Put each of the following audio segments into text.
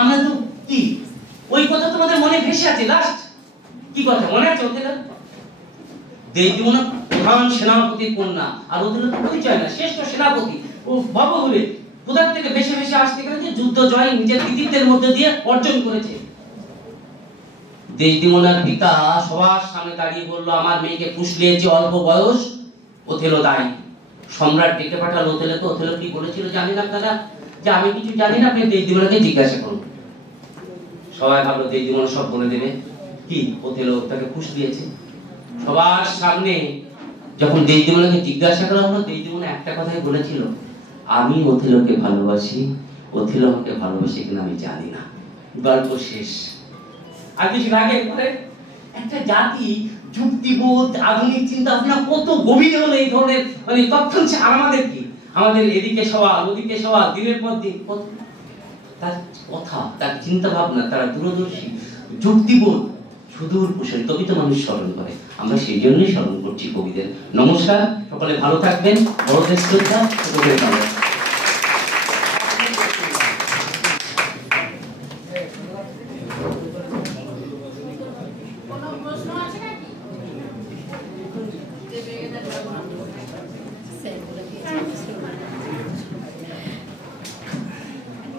আমরা তো কি ওই কথা তোমাদের মনে ভেসে আছে লাস্ট কি কথা মনে আছে ওদের দেবদীমনা প্রধান সেনাপতির কন্যা আর ওদের তো পরিচয় না শ্রেষ্ঠ সেনাপতি ও বাবু বলে কোথা থেকে বেশি বেশি আসতে গেলে যে যুদ্ধ জয় নিজের কৃতিত্বের মধ্যে দিয়ে অর্জন করেছে। দেবদীমনার পিতা সবার সামনে দাঁড়িয়ে বললো আমার মেয়েকে ফুসলিয়েছে অল্প বয়স ওথেলো দায়ী। সম্রাট ডেকে পাঠালো ওথেলোকে। ওথেলো কি বলেছিল জানি না আপনারা যে আমি কিছু জানি না আপনি দেবদীমনাকে জিজ্ঞাসা করুন। সবাই ভাবলো দেবদীমনা সব বলে দেবে কি ওথেলো তাকে ফুসলিয়েছে। সবার সামনে যখন দেবদীমনাকে জিজ্ঞাসা করা হলো দেবদীমনা একটা কথাই বলেছিল আমি ওথেলোকে ভালোবাসি ওথেলো আমাকে ভালোবাসে কিনা আমি জানি না। গল্প শেষ। আর কিছু আগে পরে একটা জাতি যুক্তিবোধ আধুনিক চিন্তা ভাবনা কত গভীর হলো এই ধরনের মানে তথ্যাংশ। আর আমাদের কি আমাদের এদিকে সওয়াল ওদিকে সওয়াল দিনের পর দিন তার কথা তার চিন্তা ভাবনা তারা দূরদর্শী যুক্তিবোধ সুদূর প্রসারী তবে তো মানুষ স্মরণ করে। আমরা সেই জন্যই স্মরণ করছি কবিদের। নমস্কার, সকলে ভালো থাকবেন। বড়দের শ্রদ্ধা, ছোটদের ভালো।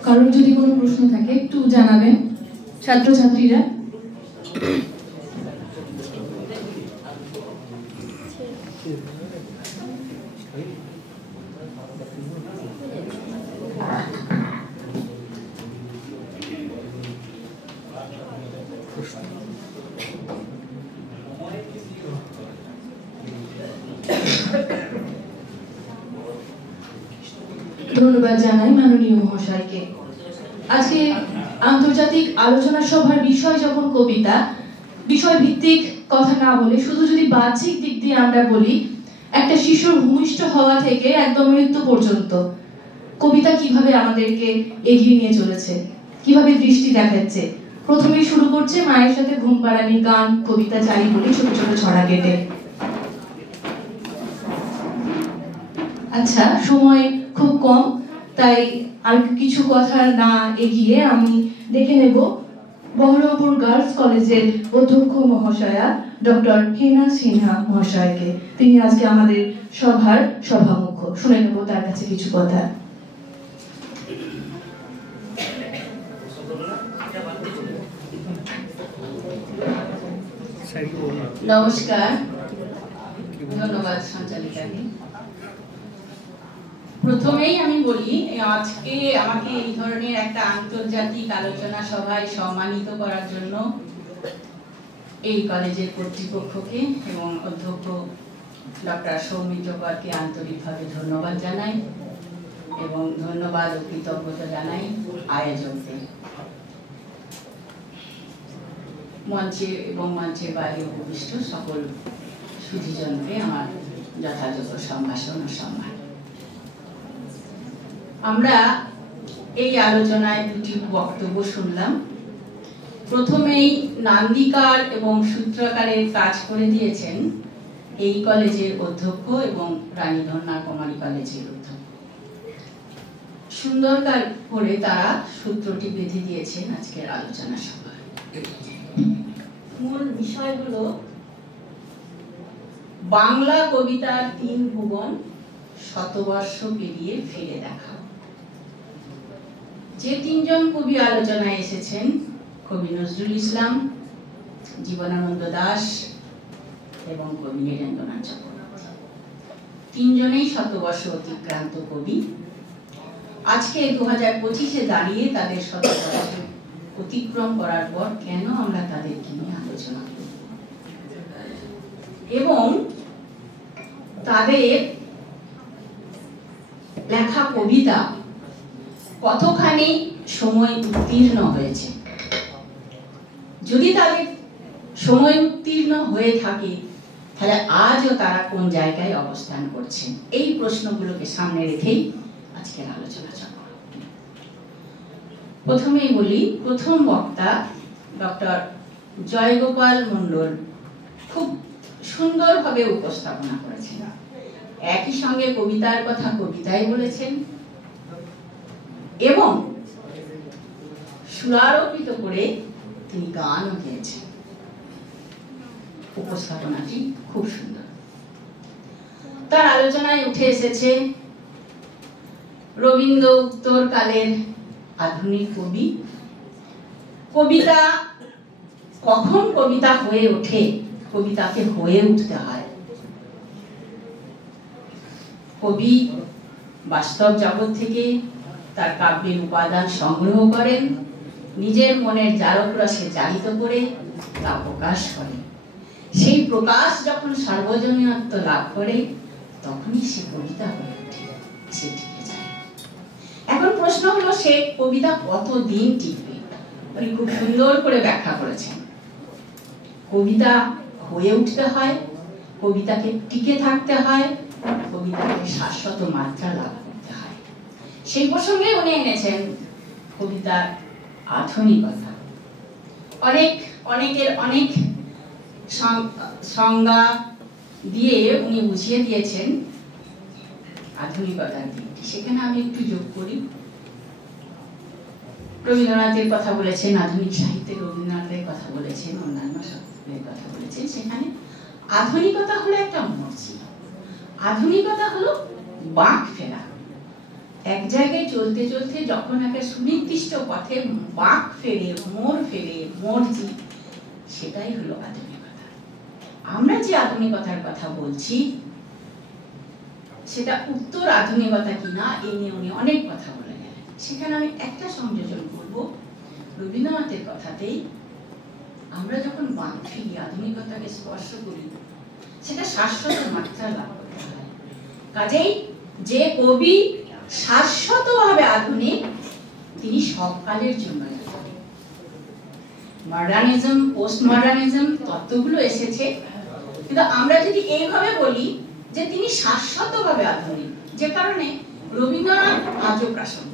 কারণ যদি কোনো প্রশ্ন থাকে একটু জানাবেন ছাত্রছাত্রীরা। ধন্যবাদ জানাই মাননীয় মহাশয়কে। আজকে আন্তর্জাতিক আলোচনা সভার বিষয় যখন কবিতা, বিষয় ভিত্তিক কথা না বলে শুধু যদি বাহ্যিক দিক দিয়ে আমরা বলি, একটা শিশুর ভূমিষ্ঠ হওয়া থেকে একদম মৃত্যু পর্যন্ত কবিতা কিভাবে আমাদেরকে এগিয়ে নিয়ে চলেছে, কিভাবে দৃষ্টি দেখাচ্ছে। প্রথমেই শুরু করছে মায়ের সাথে ঘুম পাড়ানি গান, কবিতা চারি বলি ছোট ছোট ছড়া কেটে। আচ্ছা, সময় খুব কম, তাই আর কিছু কথা না এগিয়ে আমি দেখে নেব বহরমপুর গার্লস কলেজের অধ্যক্ষ মহাশয়া ডক্টর হেনা সিনহা মহাশয়কে। তিনি আজকে আমাদের সভার সভামুখ্য। শুনে নেব তার কাছে কিছু কথা। নমস্কার, ধন্যবাদ সঞ্চালিকাকে। প্রথমেই আমি বলি আজকে আমাকে এই ধরনের একটা আন্তর্জাতিক আলোচনা সভায় সম্মানিত করার জন্য এই কলেজের কর্তৃপক্ষকে এবং অধ্যক্ষ ডক্টর সৌমিত্র করকে আন্তরিকভাবে ধন্যবাদ জানাই এবং ধন্যবাদ ও কৃতজ্ঞতা জানাই আয়োজকদের। মঞ্চে এবং মঞ্চের বাইরে উপবিষ্ট সকল সুধীজনকে আমার যথাযথ সম্ভাষণ ও সম্মান। আমরা এই আলোচনায় দুটি বক্তব্য শুনলাম। প্রথমেই নান্দিকার এবং সূত্রকারের কাজ করে দিয়েছেন এই কলেজের অধ্যক্ষ এবং রানীধন্যা কুমারী কলেজের অধ্যক্ষ। সুন্দরকার করে তারা সূত্রটি বেঁধে দিয়েছেন আজকের আলোচনা সভায়। মূল বিষয় হলো বাংলা কবিতার ৩ ভুবন শতবর্ষ পেরিয়ে ফিরে দেখা। যে ৩ জন কবি আলোচনায় এসেছেন, কবি নজরুল ইসলাম, জীবনানন্দ দাশ এবং কবি নীরেন্দ্রনাথ চক্রবর্তী, ৩ জনেই শতবর্ষ অতিক্রান্ত কবি। আজকে 2025-এ দাঁড়িয়ে তাদের শতবর্ষ অতিক্রম করার পর কেন আমরা তাদেরকে নিয়ে আলোচনা করব এবং তাদের লেখা কবিতা কতখানি সময় উত্তীর্ণ হয়েছে। যদি তাদের সময় উত্তীর্ণ হয়ে থাকে তাহলে আজও তারা কোন জায়গায় অবস্থান করছেন, এই প্রশ্নগুলোকে সামনে রেখেই আজকের আলোচনা চক্র। প্রথমেই বলি, প্রথম বক্তা ডক্টর জয়গোপাল মণ্ডল খুব সুন্দরভাবে উপস্থাপনা করেছেন। একই সঙ্গে কবিতার কথা কবিতায় বলেছেন এবং সুরারোপিত করে তিনি গানও গেয়েছেন। উপস্থাপনাটি খুব সুন্দর। তার আলোচনায় উঠে এসেছে রবীন্দ্র উত্তরকালের আধুনিক কবি। কবিতা কখন কবিতা হয়ে ওঠে, কবিতাকে হয়ে উঠতে হয়। কবি বাস্তব জগৎ থেকে তার কাব্যের উপাদান সংগ্রহ করেন, নিজের মনের জারকরসে জারিত করে তা প্রকাশ করেন। সেই প্রকাশ যখন সার্বজনীনত্ব লাভ করে তখনই সে কবিতা হয়ে ওঠে, সে টিকে যায়। এখন প্রশ্ন হলো সে কবিতা কতদিন টিকবে? উনি খুব সুন্দর করে ব্যাখ্যা করেছেন। কবিতা হয়ে উঠতে হয়, কবিতাকে টিকে থাকতে হয়, কবিতাকে শাশ্বত মাত্রা লাভ করতে হয়। সেই প্রসঙ্গে উনি এনেছেন কবিতার আধুনিকতা। অনেকের অনেক সংজ্ঞা দিয়ে উনি বুঝিয়ে দিয়েছেন আধুনিকতার দিকটি। সেখানে আমি একটু যোগ করি। রবীন্দ্রনাথের কথা বলেছেন, আধুনিক সাহিত্যে রবীন্দ্রনাথের কথা বলেছেন, অন্যান্য সাহিত্যের কথা বলেছেন। সেখানে আধুনিকতা হলো একটা মর্জি, আধুনিকতা হলো বাঁক ফেরা। এক জায়গায় চলতে চলতে যখন একটা সুনির্দিষ্ট পথে বাঁক ফেরে, মর্জি, সেটাই হলো আধুনিকতা। আমরা যে আধুনিকতার কথা বলছি সেটা উত্তর আধুনিকতা কিনা এই নিয়ে উনি অনেক কথা বলে গেলেন। সেখানে আমি একটা সংযোজন করব, রবীন্দ্রনাথের কথাতেই আমরা যখন বাঁক ফিরি, আধুনিকতাকে স্পর্শ করি, সেটা শাশ্বত মাত্রা লাভ করতে হয়। কাজেই যে কবি শাশ্বতভাবে আধুনিক, তিনি সব কালের জন্য আধুনিক। মডার্নিজম, পোস্ট মডার্নিজম তত্ত্বগুলো এসেছে, কিন্তু আমরা যদি এইভাবে বলি যে তিনি শাশ্বতভাবে আধুনিক, যে কারণে রবীন্দ্রনাথ আজও প্রাসঙ্গিক।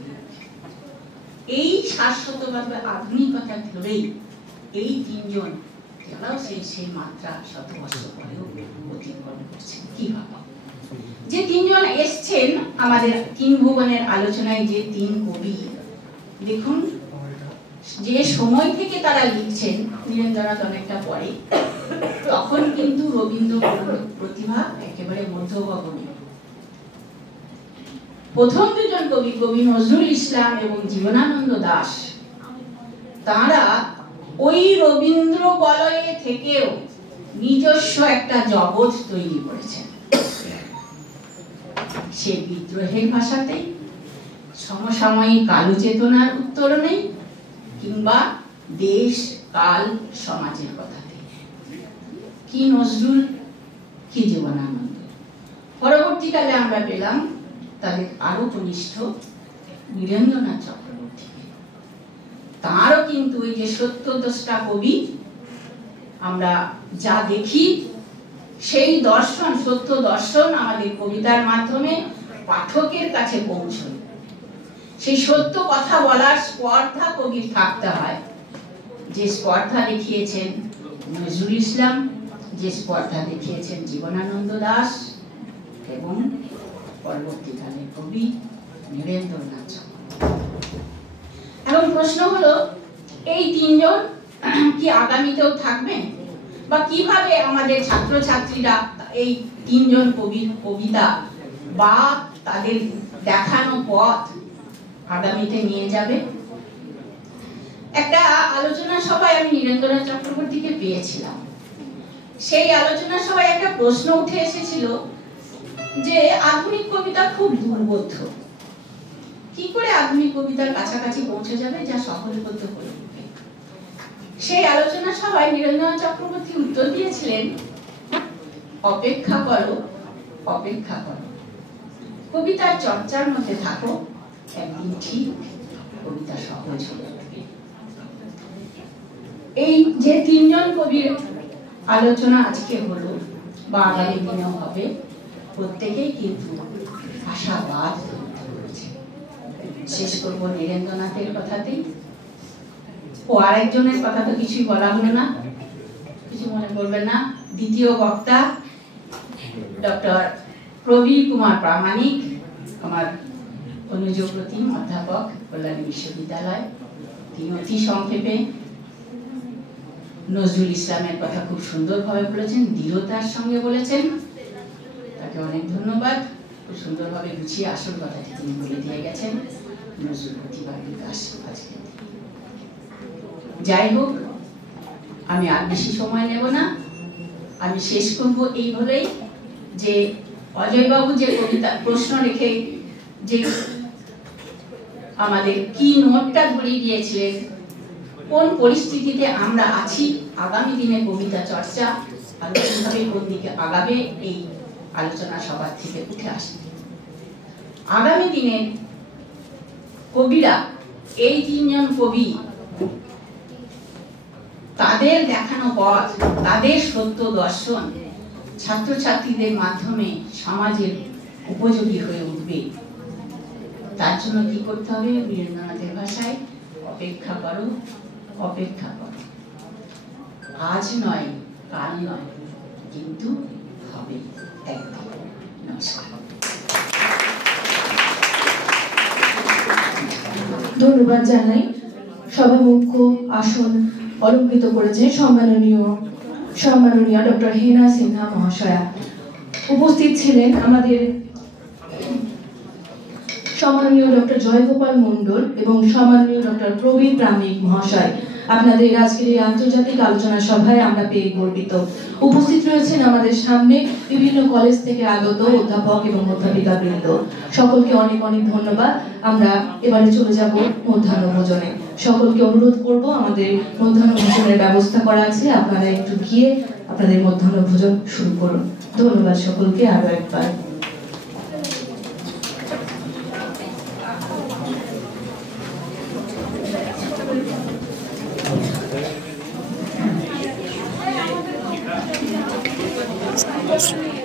এই শাশ্বতভাবে আধুনিকতা ধরেই এই তিনজন তারাও সেই মাত্রা শত বছর পরেও অতিক্রম করছেন। কিভাবে? যে তিনজন এসছেন আমাদের তিন ভুবনের আলোচনায়, যে তিন কবি, দেখুন যে সময় থেকে তারা লিখছেন, নীরেন্দ্রনাথ অনেকটা পরে, তখন কিন্তু রবীন্দ্র প্রতিভা একেবারে মধ্যগগনে। প্রথম দুজন কবি, কবি নজরুল ইসলাম এবং জীবনানন্দ দাশ, তারা ওই রবীন্দ্র বলয়ে থেকেও নিজস্ব একটা জগৎ তৈরি করেছেন। সে বিদ্রোহের ভাষাতেই, সমসাময়িক কালো চেতনার উত্তরণে, কিংবা দেশ কাল সমাজের কথাতে। কি নজরুল, কি জীবনানন্দ। পরবর্তীকালে আমরা পেলাম তাদের আরো কনিষ্ঠ নীরেন্দ্রনাথ চক্রবর্তীকে। তারও কিন্তু এই যে সত্যদ্রষ্টা কবি, আমরা যা দেখি সেই দর্শন, সত্য দর্শন আমাদের কবিতার মাধ্যমে পাঠকের কাছে পৌঁছয়। সেই সত্য কথা বলার স্পর্ধা কবির থাকতে হয়। যে স্পর্ধা দেখিয়েছেন নজরুল ইসলাম, যে স্পর্ধা দেখিয়েছেন জীবনানন্দ দাশ, এবং পরবর্তীকালে কবি নীরেন্দ্রনাথ। এখন প্রশ্ন হলো, এই তিনজন কি আগামীতেও থাকবেন, বা কিভাবে আমাদের ছাত্রছাত্রীরা এই তিনজন কবির কবিতা বা তাদের দেখানো পথ আগামীতে নিয়ে যাবে? একটা আলোচনা সভায় আমি নীরেন্দ্রনাথ চক্রবর্তীকে পেয়েছিলাম। সেই আলোচনা সভায় একটা প্রশ্ন উঠে এসেছিল যে আধুনিক কবিতা খুব দুর্বোধ্য, কি করে আধুনিক কবিতার কাছাকাছি পৌঁছে যাবে যা সহজবোধ্য করে উঠবে। সেই আলোচনা সভায় নীরেন্দ্রনাথ চক্রবর্তী উত্তর দিয়েছিলেন, অপেক্ষা করো, অপেক্ষা করো, কবিতার চর্চার মধ্যে থাকো, একদিন ঠিক কবিতা সহজ হয়ে উঠবে। এই যে তিনজন কবির আলোচনা আজকে হলো বা আগামী দিনেও হবে, প্রত্যেকেই কিন্তু আশাবাদ করেছে। শেষ করব নীরেন্দ্রনাথের কথাতেই। ও আরেকজনের কথা তো কিছুই বলা হলো না, কিছু মনে করবেন না। দ্বিতীয় বক্তা ডক্টর প্রবীর কুমার প্রামাণিক, আমার অনুজ প্রতিম অধ্যাপক কল্যাণী বিশ্ববিদ্যালয়, তিনি অতি সংক্ষেপে নজরুল ইসলামের কথা খুব সুন্দরভাবে বলেছেন, দৃঢ়তার সঙ্গে বলেছেন। তাকে অনেক ধন্যবাদ। খুব সুন্দরভাবে গুছিয়ে আসল কথাটি তিনি বলে দিয়ে গেছেন। নজরুল প্রতিভার বিকাশ আজকে। যাই হোক, আমি আর বেশি সময় নেব না। আমি শেষ করব এই বলেই যে অজয়বাবু যে কবিতা প্রশ্ন রেখে যে আমাদের কি নোটটা ধরিয়ে দিয়েছিলেন, কোন পরিস্থিতিতে আমরা আছি, আগামী দিনে কবিতা চর্চা আলোচনাভাবে কোন দিকে আগাবে, এই আলোচনা সভা থেকে উঠে আসবে। আগামী দিনে কবিরা, এই তিনজন কবি, তাদের দেখানো পথ, তাদের সত্য দর্শন ছাত্রছাত্রীদের মাধ্যমে সমাজের উপযোগী হয়ে উঠবে। তার জন্য কি করতে হবে? বীরেন্দ্রনাথের ভাষায়, অপেক্ষা করো, অপেক্ষা করো। আজ নয়, কাল নয়, কিন্তু হবে একদিন। নমস্কার। ধন্যবাদ জানাই। সভা মুখ্য আসন অলঙ্কৃত করেছেন সম্মাননীয় ডক্টর হেনা সিনহা মহাশয়া। উপস্থিত ছিলেন আমাদের সম্মাননীয় ডক্টর জয়গোপাল মণ্ডল এবং সম্মাননীয় ডক্টর প্রবীর প্রামাণিক মহাশয়। আপনাদের আজকের এই আন্তর্জাতিক আলোচনা সভায় আমরা পেয়ে গর্বিত। উপস্থিত রয়েছেন আমাদের সামনে বিভিন্ন কলেজ থেকে আগত অধ্যাপক এবং অধ্যাপিকা বৃন্দ। সকলকে অনেক অনেক ধন্যবাদ। আমরা এবারে চলে যাব মধ্যাহ্ন ভোজনে। সকলকে অনুরোধ করব, আমাদের মধ্যাহ্ন ভোজনের ব্যবস্থা করা আছে, আপনারা একটু গিয়ে আপনাদের মধ্যাহ্ন ভোজন শুরু করুন। ধন্যবাদ সকলকে আরো একবার। Thank you.